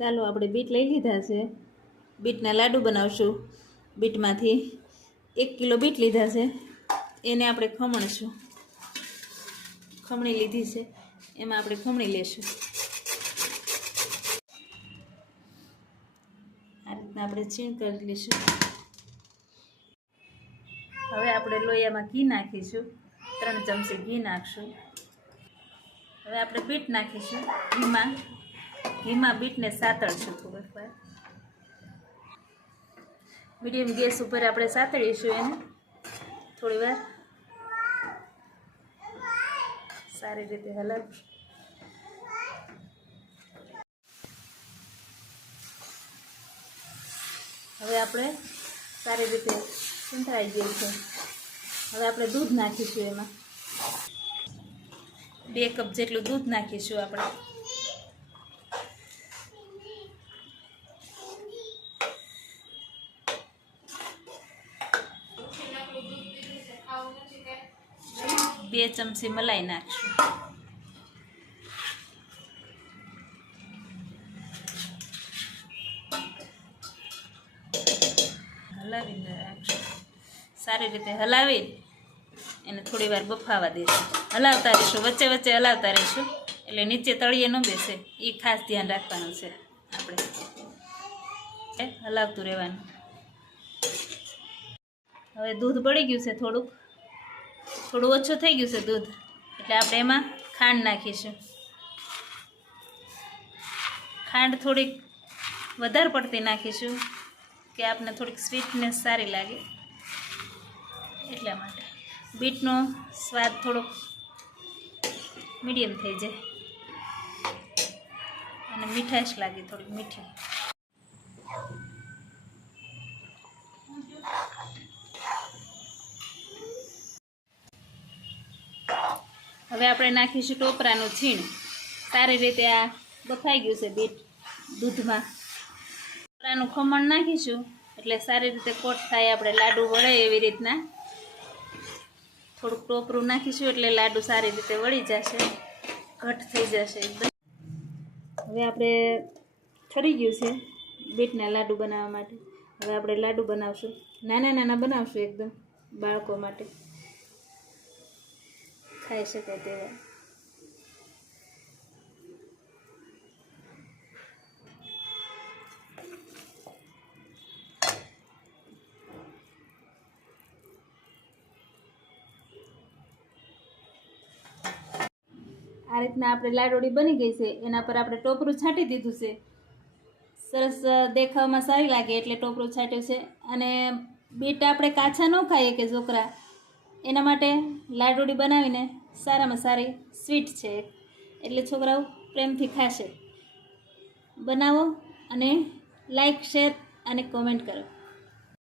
ચાલો આપણે બીટ લઈ લીધા છે, બીટના લાડુ બનાવશું. બીટમાંથી 1 કિલો બીટ લીધા છે, એને આપણે ખમણીશું. ખમણી લીધી છે, એમાં આપણે ખમણી લેશું. આ રીતના આપણે છીણ કરી લઈશું. હવે આપણે લોહીયામાં ઘી નાખીશું. 3 ચમચી ઘી નાખશું. હવે આપણે બીટ નાખીશું. ઘીમાં બીટને સાતળશું થોડીક વાર. મીડિયમ ગેસ ઉપર આપણે સાતળીશું એને થોડી વાર. સારી રીતે હલાવીશું. હવે આપણે સારી રીતે સંતળાઈ ગયું છે. હવે આપણે દૂધ નાખીશું. એમાં 2 કપ જેટલું દૂધ નાખીશું આપણે. બે ચમચી મલાઈ નાખીશું. હલાવીને રાખશું. સારી રીતે હલાવી એને થોડી વાર બફાવા દઈશું. હલાવતા રહીશું, વચ્ચે વચ્ચે હલાવતા રહીશું, એટલે નીચે તળિયે ન બેસે. એ ખાસ ધ્યાન રાખવાનું છે. આપણે હલાવતું રહેવાનું. હવે દૂધ બળી ગયું છે, થોડું ઓછું થઈ ગયું છે દૂધ, એટલે આપણે એમાં ખાંડ નાખીશું. ખાંડ થોડીક વધારે પડતી નાખીશું કે આપને થોડીક સ્વીટનેસ સારી લાગે એટલા માટે. બીટનો સ્વાદ થોડોક મીડિયમ થઈ જાય અને મીઠાશ લાગે, થોડીક મીઠી. હવે આપણે નાખીશું ટોપરાનું છીણ. સારી રીતે આ બફાઈ ગયું છે બીટ દૂધમાં. ટોપરાનું ખમણ નાખીશું એટલે સારી રીતે કોટ થાય. આપણે લાડુ વળે એવી રીતના થોડુંક ટોપરું નાખીશું એટલે લાડુ સારી રીતે વળી જશે, ઘટ થઈ જશે એકદમ. હવે આપણે ઠરી ગયું છે બીટના લાડુ બનાવવા માટે. હવે આપણે લાડુ બનાવશું. નાના નાના બનાવશું એકદમ, બાળકો માટે ખાઈ શકે તેવા. આ રીતના આપણે લાડોળી બની ગઈ છે. એના પર આપણે ટોપરું છાંટી દીધું છે. સરસ દેખાવમાં સારી લાગે એટલે ટોપરું છાંટ્યું છે. અને બીટ આપણે કાચા ન ખાઈએ કે છોકરા, એના માટે લાડોળી બનાવીને સારામાં સારી સ્વીટ છે, એટલે છોકરાઓ પ્રેમથી ખાશે. બનાવો અને લાઈક, શેર અને કોમેન્ટ કરો.